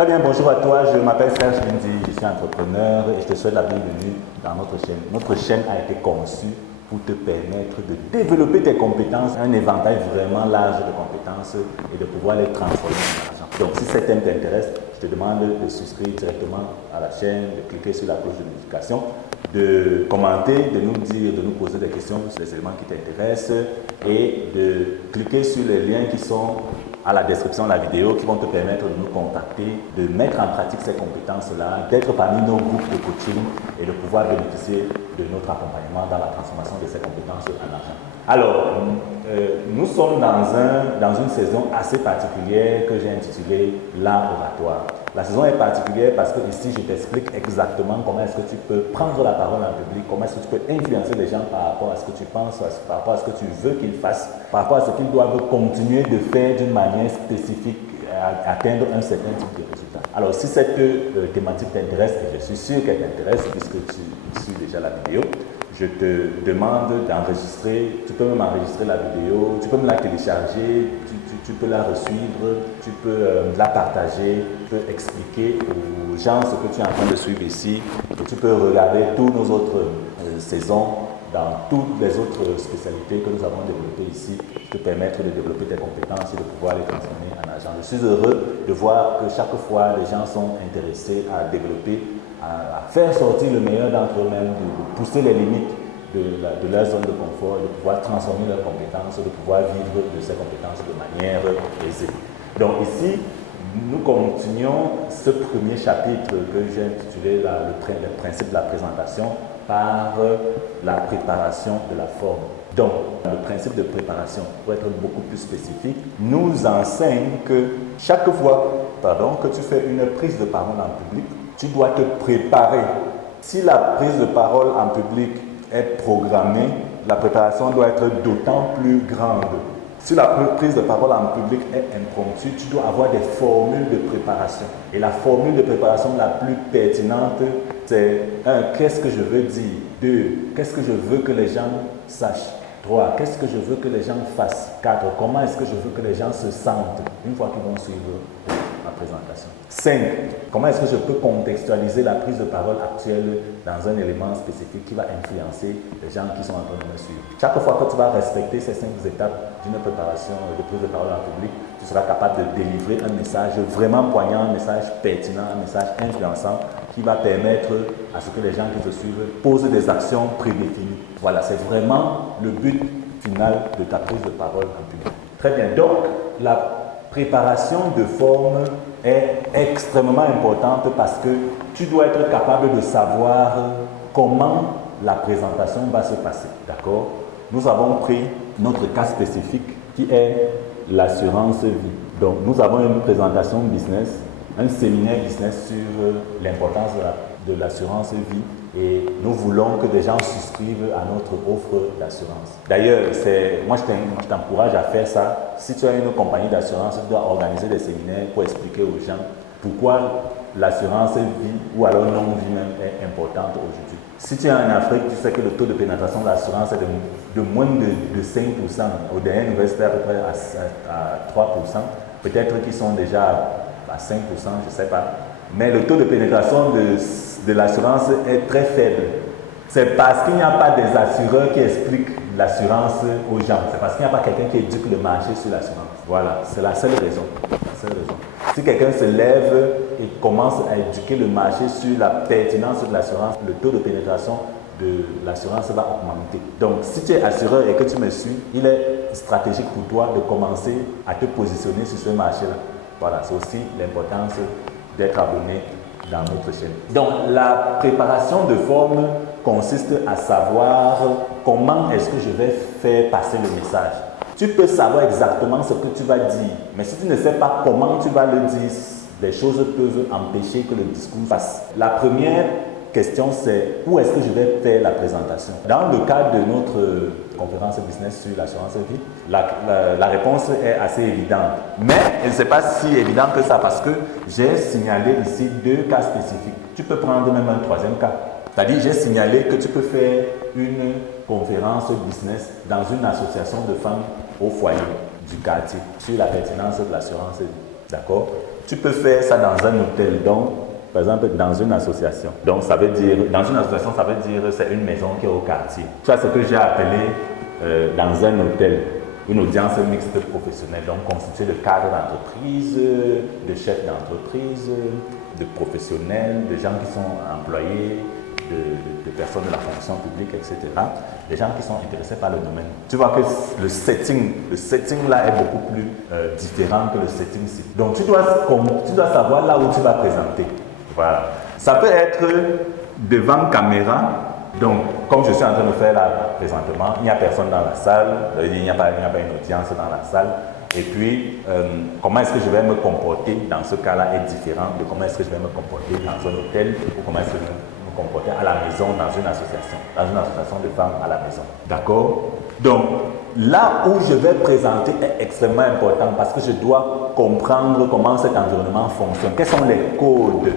Très bien, bonjour à toi, je m'appelle Serge Lindy, je suis entrepreneur et je te souhaite la bienvenue dans notre chaîne. Notre chaîne a été conçue pour te permettre de développer tes compétences, un éventail vraiment large de compétences et de pouvoir les transformer en argent. Donc si ce thème t'intéresse, je te demande de souscrire directement à la chaîne, de cliquer sur la cloche de notification, de commenter, de nous dire, de nous poser des questions sur les éléments qui t'intéressent et de cliquer sur les liens qui sont à la description de la vidéo qui vont te permettre de nous contacter, de mettre en pratique ces compétences-là, d'être parmi nos groupes de coaching et de pouvoir bénéficier de notre accompagnement dans la transformation de ces compétences en argent. Alors, nous sommes dans une saison assez particulière que j'ai intitulée l'art oratoire. La saison est particulière parce que ici, je t'explique exactement comment est-ce que tu peux prendre la parole en public, comment est-ce que tu peux influencer les gens par rapport à ce que tu penses, par rapport à ce que tu veux qu'ils fassent, par rapport à ce qu'ils doivent continuer de faire d'une manière spécifique à atteindre un certain type de résultat. Alors, si cette thématique t'intéresse, et je suis sûr qu'elle t'intéresse puisque tu suis déjà la vidéo, je te demande d'enregistrer, tu peux même enregistrer la vidéo, tu peux me la télécharger, tu peux la resuivre, tu peux la partager, tu peux expliquer aux gens ce que tu es en train de suivre ici, et tu peux regarder toutes nos autres saisons dans toutes les autres spécialités que nous avons développées ici, qui te permettre de développer tes compétences et de pouvoir les transformer en argent. Je suis heureux de voir que chaque fois les gens sont intéressés à développer, à faire sortir le meilleur d'entre eux-mêmes, de pousser les limites de leur zone de confort, de pouvoir transformer leurs compétences, de pouvoir vivre de ces compétences de manière aisée. Donc ici, nous continuons ce premier chapitre que j'ai intitulé le principe de la présentation par la préparation de la forme. Donc, le principe de préparation, pour être beaucoup plus spécifique, nous enseigne que chaque fois que tu fais une prise de parole en public, tu dois te préparer. Si la prise de parole en public est programmée, la préparation doit être d'autant plus grande. Si la prise de parole en public est impromptue, tu dois avoir des formules de préparation. Et la formule de préparation la plus pertinente, c'est 1. Qu'est-ce que je veux dire? 2. Qu'est-ce que je veux que les gens sachent? 3. Qu'est-ce que je veux que les gens fassent? 4. Comment est-ce que je veux que les gens se sentent une fois qu'ils vont suivre ma présentation? 5. Comment est-ce que je peux contextualiser la prise de parole actuelle dans un élément spécifique qui va influencer les gens qui sont en train de me suivre? Chaque fois que tu vas respecter ces 5 étapes d'une préparation de prise de parole en public, tu seras capable de délivrer un message vraiment poignant, un message pertinent, un message influençant qui va permettre à ce que les gens qui te suivent posent des actions prédéfinies. Voilà, c'est vraiment le but final de ta prise de parole en public. Très bien, donc la préparation de forme est extrêmement importante parce que tu dois être capable de savoir comment la présentation va se passer. D'accord? Nous avons pris notre cas spécifique qui est l'assurance vie. Donc, nous avons une présentation business, un séminaire business sur l'importance de l'assurance vie et nous voulons que des gens souscrivent à notre offre d'assurance. D'ailleurs, moi je t'encourage à faire ça. Si tu as une compagnie d'assurance, tu dois organiser des séminaires pour expliquer aux gens pourquoi l'assurance vie ou alors non-vie même est importante aujourd'hui. Si tu es en Afrique, tu sais que le taux de pénétration de l'assurance est de moins de 5%. Aux dernières nouvelles, c'était à peu près à 3%. Peut-être qu'ils sont déjà à 5%, je ne sais pas. Mais le taux de pénétration de l'assurance est très faible. C'est parce qu'il n'y a pas des assureurs qui expliquent l'assurance aux gens. C'est parce qu'il n'y a pas quelqu'un qui éduque le marché sur l'assurance. Voilà, c'est la seule raison. Si quelqu'un se lève et commence à éduquer le marché sur la pertinence de l'assurance, le taux de pénétration de l'assurance va augmenter. Donc, si tu es assureur et que tu me suis, il est stratégique pour toi de commencer à te positionner sur ce marché-là. Voilà, c'est aussi l'importance d'être abonné dans notre chaîne. Donc, la préparation de forme consiste à savoir comment est-ce que je vais faire passer le message. Tu peux savoir exactement ce que tu vas dire, mais si tu ne sais pas comment tu vas le dire, des choses peuvent empêcher que le discours passe. La première question, c'est où est-ce que je vais faire la présentation? Dans le cadre de notre conférence business sur l'assurance vie, la réponse est assez évidente. Mais elle n'est pas si évidente que ça parce que j'ai signalé ici 2 cas spécifiques. Tu peux prendre même un 3e cas. C'est-à-dire, j'ai signalé que tu peux faire une conférence business dans une association de femmes au foyer du quartier sur la pertinence de l'assurance vie. D'accord? Tu peux faire ça dans un hôtel, donc, par exemple, dans une association. Donc, ça veut dire, dans une association, ça veut dire c'est une maison qui est au quartier. Ça, c'est ce que j'ai appelé dans un hôtel, une audience mixte professionnelle, donc constituée de cadres d'entreprise, de chefs d'entreprise, de professionnels, de gens qui sont employés, de personnes de la fonction publique, etc. Des gens qui sont intéressés par le domaine. Tu vois que le setting là est beaucoup plus différent que le setting ici. Donc tu dois savoir là où tu vas présenter. Voilà. Ça peut être devant caméra. Donc, comme je suis en train de faire là présentement, il n'y a personne dans la salle, il n'y a pas une audience dans la salle. Et puis, comment est-ce que je vais me comporter dans ce cas-là est différent de comment est-ce que je vais me comporter dans un hôtel ou comment est-ce que je vais me comporter à la maison dans une association de femmes à la maison. D'accord? Donc, là où je vais présenter est extrêmement important parce que je dois comprendre comment cet environnement fonctionne. Quels sont les codes?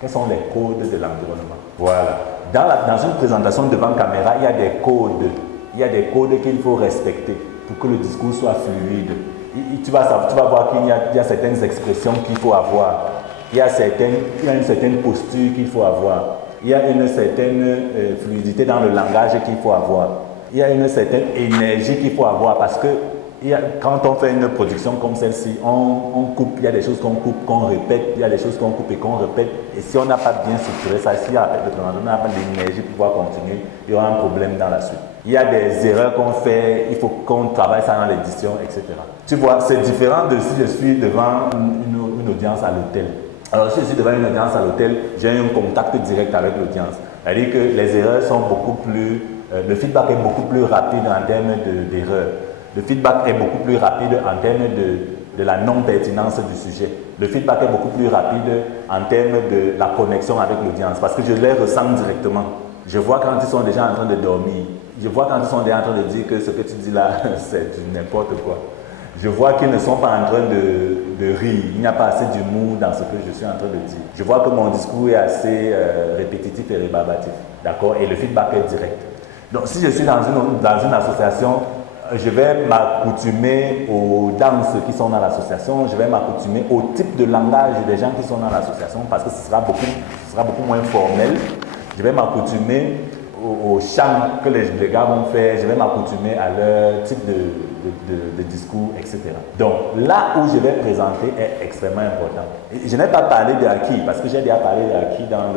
Quels sont les codes de l'environnement? Voilà. Dans une présentation devant caméra, il y a des codes. Il y a des codes qu'il faut respecter pour que le discours soit fluide. Tu vas voir qu'il y a certaines expressions qu'il faut avoir. Il y a une certaine posture qu'il faut avoir. Il y a une certaine fluidité dans le langage qu'il faut avoir. Il y a une certaine énergie qu'il faut avoir parce que quand on fait une production comme celle-ci, on coupe, il y a des choses qu'on coupe, qu'on répète, il y a des choses qu'on coupe et qu'on répète. Et si on n'a pas bien structuré ça, si on n'a pas l'énergie pour pouvoir continuer, il y aura un problème dans la suite. Il y a des erreurs qu'on fait, il faut qu'on travaille ça dans l'édition, etc. Tu vois, c'est différent de si je suis devant une audience à l'hôtel. Alors, si je suis devant une audience à l'hôtel, j'ai un contact direct avec l'audience. C'est-à-dire que les erreurs sont beaucoup plus... le feedback est beaucoup plus rapide en termes d'erreurs. Le feedback est beaucoup plus rapide en termes de la non-pertinence du sujet. Le feedback est beaucoup plus rapide en termes de la connexion avec l'audience parce que je les ressens directement. Je vois quand ils sont déjà en train de dormir. Je vois quand ils sont déjà en train de dire que ce que tu dis là, c'est n'importe quoi. Je vois qu'ils ne sont pas en train de rire. Il n'y a pas assez d'humour dans ce que je suis en train de dire. Je vois que mon discours est assez répétitif et rébarbatif. D'accord? Et le feedback est direct. Donc, si je suis dans une association, je vais m'accoutumer aux danses qui sont dans l'association, je vais m'accoutumer au type de langage des gens qui sont dans l'association parce que ce sera beaucoup moins formel. Je vais m'accoutumer au chant que les gars vont faire, je vais m'accoutumer à leur type de discours, etc. Donc, là où je vais présenter est extrêmement important. Et je n'ai pas parlé de acquis parce que j'ai déjà parlé de acquis dans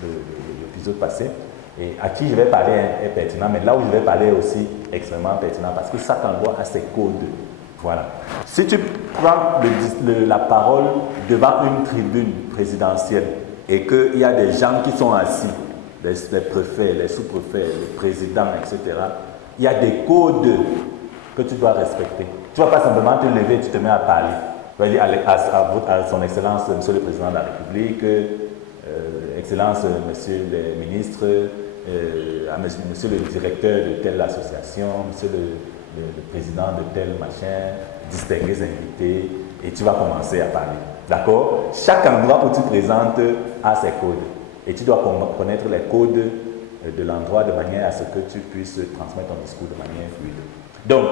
l'épisode passé. Et à qui je vais parler est pertinent, mais là où je vais parler est aussi extrêmement pertinent parce que chaque endroit a ses codes. Voilà. Si tu prends la parole devant une tribune présidentielle et qu'il y a des gens qui sont assis, les préfets, les sous-préfets, les présidents, etc., il y a des codes que tu dois respecter. Tu ne vas pas simplement te lever et tu te mets à parler. Tu vas dire à son Excellence, Monsieur le Président de la République, Excellence, Monsieur le Ministre, à monsieur le directeur de telle association, monsieur le président de tel machin, distingués invités, et tu vas commencer à parler. D'accord? Chaque endroit où tu présentes a ses codes. Et tu dois connaître les codes de l'endroit de manière à ce que tu puisses transmettre ton discours de manière fluide. Donc,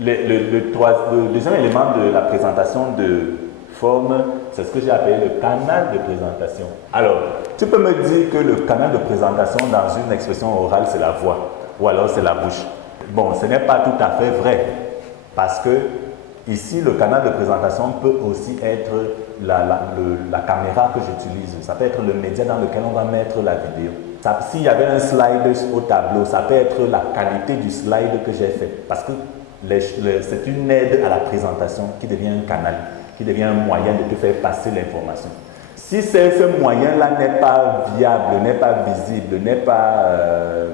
le deuxième élément de la présentation de forme, c'est ce que j'ai appelé le canal de présentation. Alors, tu peux me dire que le canal de présentation dans une expression orale, c'est la voix, ou alors c'est la bouche. Bon, ce n'est pas tout à fait vrai, parce que ici, le canal de présentation peut aussi être la caméra que j'utilise. Ça peut être le média dans lequel on va mettre la vidéo. S'il y avait un slide au tableau, ça peut être la qualité du slide que j'ai fait, parce que c'est une aide à la présentation qui devient un canal, qui devient un moyen de te faire passer l'information. Si ce moyen-là n'est pas viable, n'est pas visible, n'est pas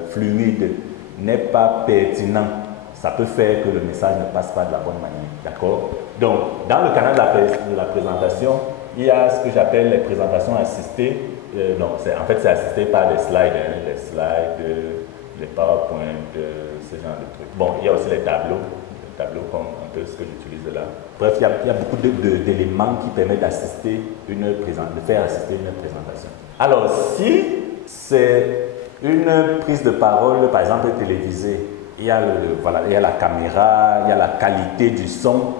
fluide, n'est pas pertinent, ça peut faire que le message ne passe pas de la bonne manière. D'accord? Donc, dans le canal de la présentation, il y a ce que j'appelle les présentations assistées. En fait, c'est assisté par des slides, les slides, les PowerPoint, ce genre de trucs. Bon, il y a aussi les tableaux comme un peu ce que j'utilise là. Bref, il y a beaucoup d'éléments qui permettent de faire assister une présentation. Alors, si c'est une prise de parole, par exemple télévisée, il y a la caméra, il y a la qualité du son,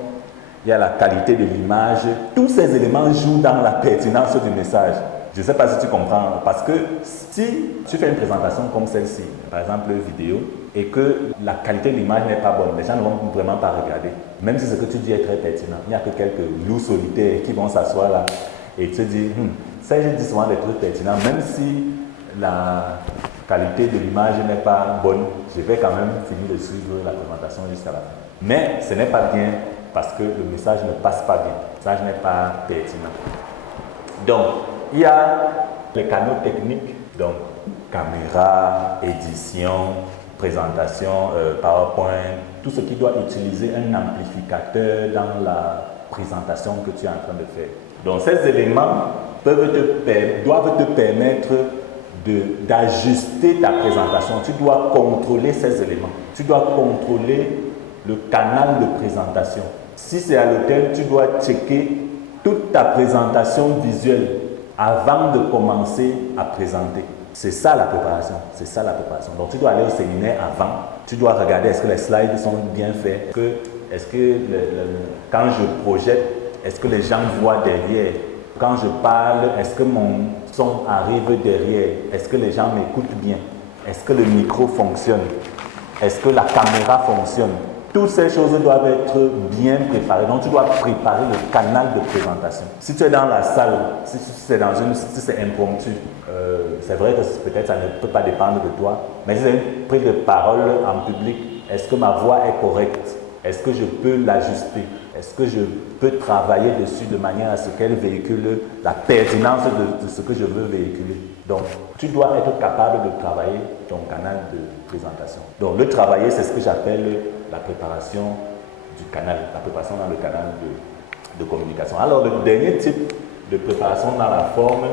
il y a la qualité de l'image. Tous ces éléments jouent dans la pertinence du message. Je ne sais pas si tu comprends, parce que si tu fais une présentation comme celle-ci, par exemple vidéo, et que la qualité de l'image n'est pas bonne, les gens ne vont vraiment pas regarder. Même si ce que tu dis est très pertinent, il n'y a que quelques loups solitaires qui vont s'asseoir là et te dire, ça je dis souvent des trucs pertinents, même si la qualité de l'image n'est pas bonne, je vais quand même finir de suivre la présentation jusqu'à la fin. Mais ce n'est pas bien parce que le message ne passe pas bien, le message n'est pas pertinent. Donc, il y a les canaux techniques, donc caméra, édition, présentation, PowerPoint, tout ce qui doit utiliser un amplificateur dans la présentation que tu es en train de faire. Donc ces éléments doivent te permettre d'ajuster ta présentation. Tu dois contrôler ces éléments. Tu dois contrôler le canal de présentation. Si c'est à l'hôtel, tu dois checker toute ta présentation visuelle avant de commencer à présenter. C'est ça la préparation. C'est ça la préparation. Donc tu dois aller au séminaire avant. Tu dois regarder est-ce que les slides sont bien faits. Est-ce que quand je projette, est-ce que les gens voient derrière? Quand je parle, est-ce que mon son arrive derrière? Est-ce que les gens m'écoutent bien? Est-ce que le micro fonctionne? Est-ce que la caméra fonctionne? Toutes ces choses doivent être bien préparées. Donc, tu dois préparer le canal de présentation. Si tu es dans la salle, si c'est impromptu, c'est vrai que peut-être ça ne peut pas dépendre de toi, mais si c'est une prise de parole en public, est-ce que ma voix est correcte? Est-ce que je peux l'ajuster? Est-ce que je peux travailler dessus de manière à ce qu'elle véhicule la pertinence de ce que je veux véhiculer? Donc, tu dois être capable de travailler ton canal de présentation. Donc, le travailler, c'est ce que j'appelle la préparation du canal, la préparation dans le canal de communication. Alors, le dernier type de préparation dans la forme,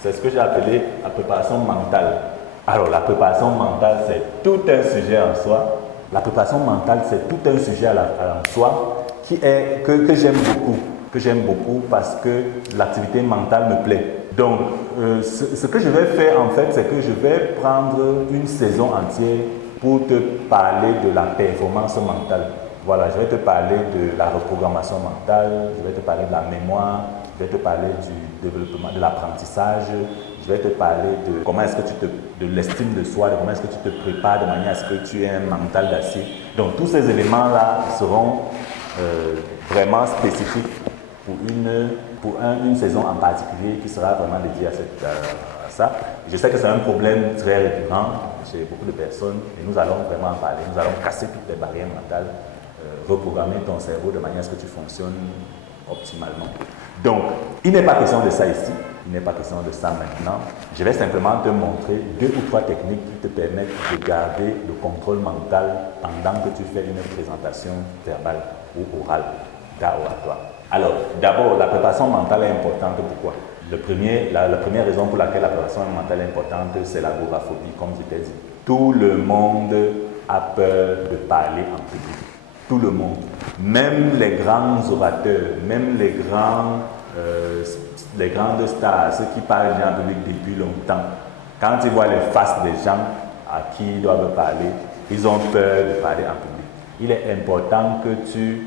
c'est ce que j'ai appelé la préparation mentale. Alors, la préparation mentale, c'est tout un sujet en soi. La préparation mentale, c'est tout un sujet en soi que j'aime beaucoup parce que l'activité mentale me plaît. Donc, ce que je vais faire en fait, c'est que je vais prendre une saison entière pour te parler de la performance mentale. Voilà, je vais te parler de la reprogrammation mentale, je vais te parler de la mémoire, je vais te parler du développement, de l'apprentissage, je vais te parler de comment est-ce que de l'estime de soi, de comment est-ce que tu te prépares de manière à ce que tu aies un mental d'acier. Donc, tous ces éléments-là seront vraiment spécifiques pour une saison en particulier qui sera vraiment dédiée à ça. Je sais que c'est un problème très récurrent chez beaucoup de personnes et nous allons vraiment en parler. Nous allons casser toutes les barrières mentales, reprogrammer ton cerveau de manière à ce que tu fonctionnes optimalement. Donc, il n'est pas question de ça ici, il n'est pas question de ça maintenant. Je vais simplement te montrer 2 ou 3 techniques qui te permettent de garder le contrôle mental pendant que tu fais une présentation verbale ou orale, oratoire. Alors, d'abord, la préparation mentale est importante. Pourquoi? La première raison pour laquelle la préparation mentale est importante, c'est l'agoraphobie, comme je t'ai dit. Tout le monde a peur de parler en public. Tout le monde. Même les grands orateurs, même les grandes stars, ceux qui parlent en public depuis longtemps, quand ils voient les faces des gens à qui ils doivent parler, ils ont peur de parler en public. Il est important que tu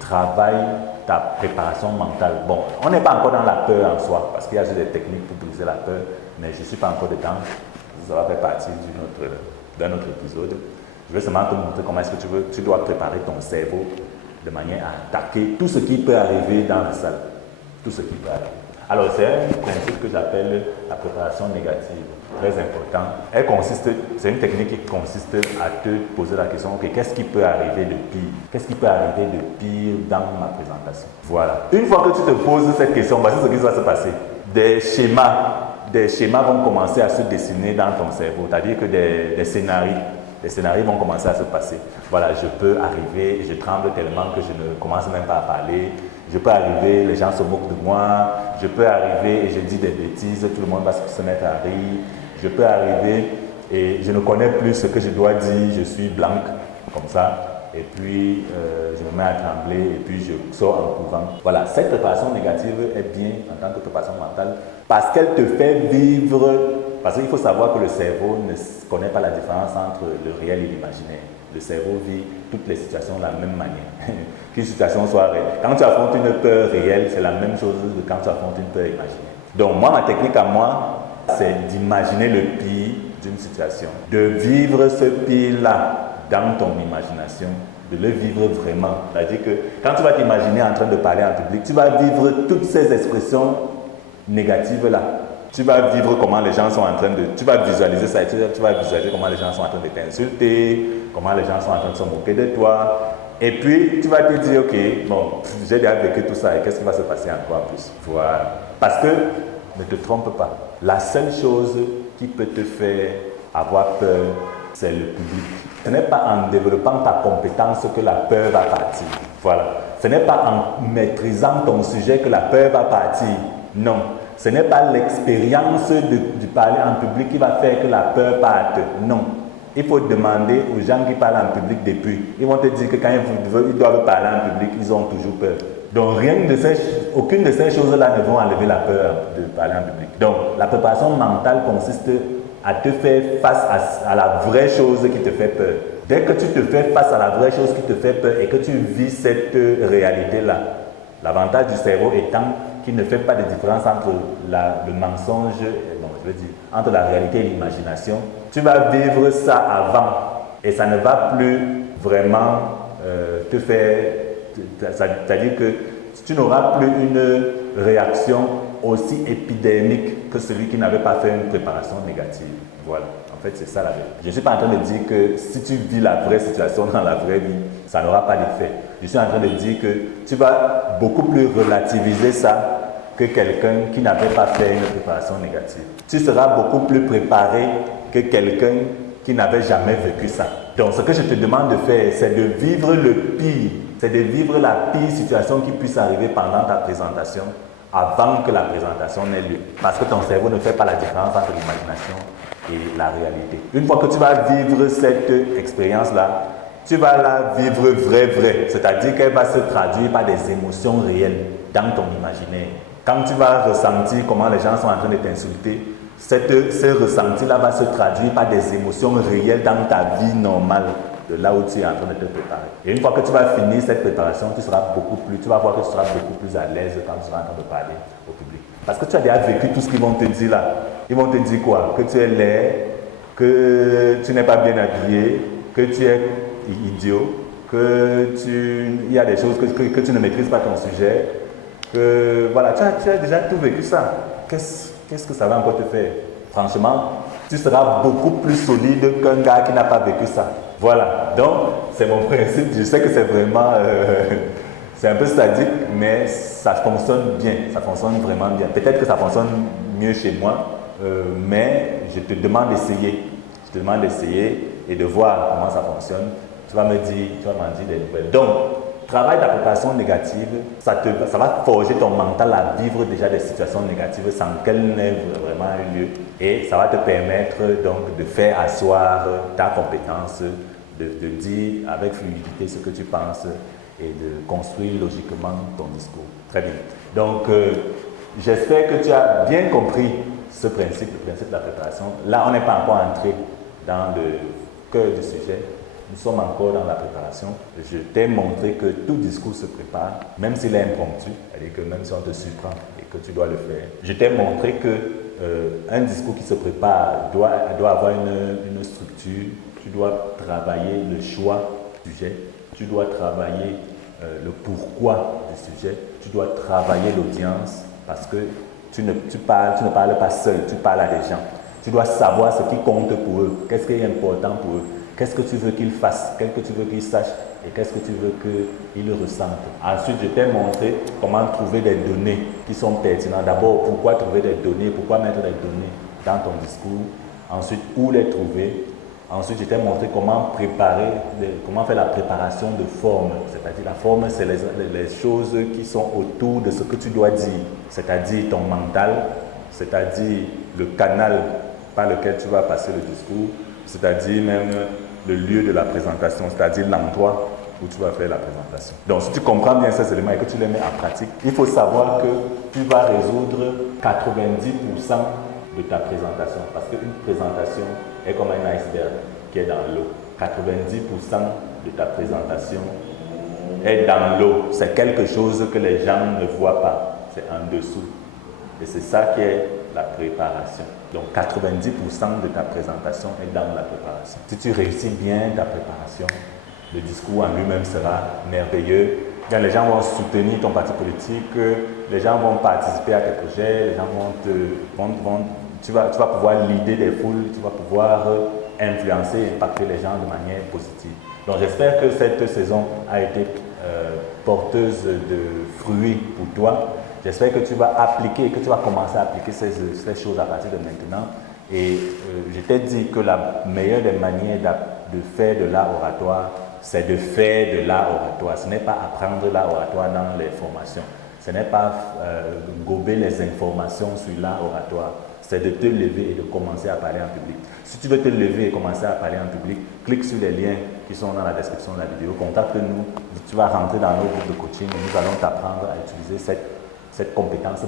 travailles ta préparation mentale. Bon, on n'est pas encore dans la peur en soi, parce qu'il y a juste des techniques pour briser la peur, mais je ne suis pas encore dedans. Ça va faire partie d'un autre épisode. Je vais seulement te montrer comment est-ce que tu dois préparer ton cerveau de manière à attaquer tout ce qui peut arriver dans la salle. Tout ce qui peut arriver. Alors, c'est un principe que j'appelle la préparation négative. Très important. C'est une technique qui consiste à te poser la question, ok, qu'est-ce qui peut arriver de pire? Qu'est-ce qui peut arriver de pire dans ma présentation? Voilà. Une fois que tu te poses cette question, voici ce qui va se passer. Des schémas vont commencer à se dessiner dans ton cerveau, c'est-à-dire que des scénarios vont commencer à se passer. Voilà, je peux arriver, je tremble tellement que je ne commence même pas à parler. Je peux arriver, les gens se moquent de moi. Je peux arriver et je dis des bêtises, tout le monde va se mettre à rire. Je peux arriver et je ne connais plus ce que je dois dire, je suis blanc, comme ça. Et puis, je me mets à trembler et puis je sors en courant. Voilà, cette préparation négative est bien en tant que préparation mentale parce qu'elle te fait vivre. Parce qu'il faut savoir que le cerveau ne connaît pas la différence entre le réel et l'imaginaire. Le cerveau vit toutes les situations de la même manière. Qu'une situation soit réelle. Quand tu affrontes une peur réelle, c'est la même chose que quand tu affrontes une peur imaginaire. Donc moi, ma technique à moi, c'est d'imaginer le pire d'une situation. De vivre ce pire-là dans ton imagination, de le vivre vraiment. C'est-à-dire que quand tu vas t'imaginer en train de parler en public, tu vas vivre toutes ces expressions négatives-là. Tu vas vivre comment les gens sont en train de... Tu vas visualiser ça, tu vas visualiser comment les gens sont en train de t'insulter, comment les gens sont en train de se moquer de toi. Et puis, tu vas te dire, ok, bon, j'ai déjà vécu tout ça, et qu'est-ce qui va se passer encore plus? Voilà. Parce que, ne te trompe pas, la seule chose qui peut te faire avoir peur, c'est le public. Ce n'est pas en développant ta compétence que la peur va partir. Voilà. Ce n'est pas en maîtrisant ton sujet que la peur va partir. Non. Ce n'est pas l'expérience de parler en public qui va faire que la peur parte. Non. Il faut demander aux gens qui parlent en public depuis. Ils vont te dire que quand ils doivent parler en public, ils ont toujours peur. Donc aucune de ces choses-là ne vont enlever la peur de parler en public. Donc la préparation mentale consiste à te faire face à la vraie chose qui te fait peur. Dès que tu te fais face à la vraie chose qui te fait peur et que tu vis cette réalité-là, l'avantage du cerveau étant qu'il ne fait pas de différence entre le mensonge, entre la réalité et l'imagination. Tu vas vivre ça avant et ça ne va plus vraiment te faire... C'est-à-dire que tu n'auras plus une réaction aussi épidermique que celui qui n'avait pas fait une préparation négative. Voilà, en fait c'est ça la vérité. Je ne suis pas en train de dire que si tu vis la vraie situation dans la vraie vie, ça n'aura pas d'effet. Je suis en train de dire que tu vas beaucoup plus relativiser ça que quelqu'un qui n'avait pas fait une préparation négative. Tu seras beaucoup plus préparé que quelqu'un qui n'avait jamais vécu ça. Donc ce que je te demande de faire, c'est de vivre le pire, c'est de vivre la pire situation qui puisse arriver pendant ta présentation avant que la présentation n'ait lieu. Parce que ton cerveau ne fait pas la différence entre l'imagination et la réalité. Une fois que tu vas vivre cette expérience-là, tu vas la vivre vraie. C'est-à-dire qu'elle va se traduire par des émotions réelles dans ton imaginaire. Quand tu vas ressentir comment les gens sont en train de t'insulter, ce ressenti-là va se traduire par des émotions réelles dans ta vie normale, de là où tu es en train de te préparer. Et une fois que tu vas finir cette préparation, tu vas voir que tu seras beaucoup plus à l'aise quand tu seras en train de parler au public. Parce que tu as déjà vécu tout ce qu'ils vont te dire là. Ils vont te dire quoi? Que tu es laid, que tu n'es pas bien habillé, que tu es idiot, il y a des choses que tu ne maîtrises pas ton sujet, que voilà, tu as déjà tout vécu ça. Qu'est-ce que ça va encore te faire? Franchement, tu seras beaucoup plus solide qu'un gars qui n'a pas vécu ça. Voilà, donc c'est mon principe. Je sais que c'est vraiment, c'est un peu sadique, mais ça fonctionne bien, ça fonctionne vraiment bien. Peut-être que ça fonctionne mieux chez moi, mais je te demande d'essayer. Je te demande d'essayer et de voir comment ça fonctionne. Tu vas m'en dire des nouvelles. Donc, travail d'application négative, ça va forger ton mental à vivre déjà des situations négatives sans qu'elles n'aient vraiment eu lieu. Et ça va te permettre donc de faire asseoir ta compétence, de dire avec fluidité ce que tu penses et de construire logiquement ton discours. Très bien. Donc, j'espère que tu as bien compris ce principe, le principe de la préparation. Là, on n'est pas encore entré dans le cœur du sujet. Nous sommes encore dans la préparation. Je t'ai montré que tout discours se prépare, même s'il est impromptu, c'est-à-dire que même si on te surprend et que tu dois le faire. Je t'ai montré que un discours qui se prépare doit avoir une structure. Tu dois travailler le choix du sujet, tu dois travailler le pourquoi du sujet, tu dois travailler l'audience parce que tu ne parles pas seul, tu parles à des gens. Tu dois savoir ce qui compte pour eux, qu'est-ce qui est important pour eux. Qu'est-ce que tu veux qu'ils fassent, qu'est-ce que tu veux qu'ils sachent et qu'est-ce que tu veux qu'ils ressentent. Ensuite, je t'ai montré comment trouver des données qui sont pertinentes. D'abord, pourquoi trouver des données, pourquoi mettre des données dans ton discours. Ensuite, où les trouver. Ensuite, je t'ai montré comment faire la préparation de forme. C'est-à-dire, la forme, c'est les choses qui sont autour de ce que tu dois dire. C'est-à-dire ton mental, c'est-à-dire le canal par lequel tu vas passer le discours, c'est-à-dire même le lieu de la présentation, c'est-à-dire l'endroit où tu vas faire la présentation. Donc, si tu comprends bien ces éléments et que tu les mets en pratique, il faut savoir que tu vas résoudre 90% de ta présentation. Parce qu'une présentation est comme un iceberg qui est dans l'eau. 90% de ta présentation est dans l'eau. C'est quelque chose que les gens ne voient pas. C'est en dessous. Et c'est ça qui est la préparation. Donc 90% de ta présentation est dans la préparation. Si tu réussis bien ta préparation, le discours en lui-même sera merveilleux. Les gens vont soutenir ton parti politique, les gens vont participer à tes projets, les gens tu vas pouvoir leader des foules, tu vas pouvoir influencer et impacter les gens de manière positive. Donc j'espère que cette saison a été porteuse de fruits pour toi. J'espère que tu vas appliquer, que tu vas commencer à appliquer ces choses à partir de maintenant. Et je t'ai dit que la meilleure des manières de faire de l'art oratoire, c'est de faire de l'art oratoire. Ce n'est pas apprendre l'art oratoire dans les formations. Ce n'est pas gober les informations sur l'art oratoire. C'est de te lever et de commencer à parler en public. Si tu veux te lever et commencer à parler en public, clique sur les liens qui sont dans la description de la vidéo. Contacte-nous. Tu vas rentrer dans nos groupes de coaching et nous allons t'apprendre à utiliser cette compétence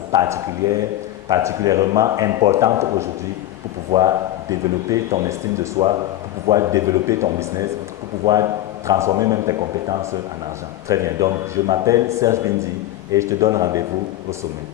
particulièrement importante aujourd'hui pour pouvoir développer ton estime de soi, pour pouvoir développer ton business, pour pouvoir transformer même tes compétences en argent. Très bien, donc je m'appelle Serge Bindi et je te donne rendez-vous au sommet.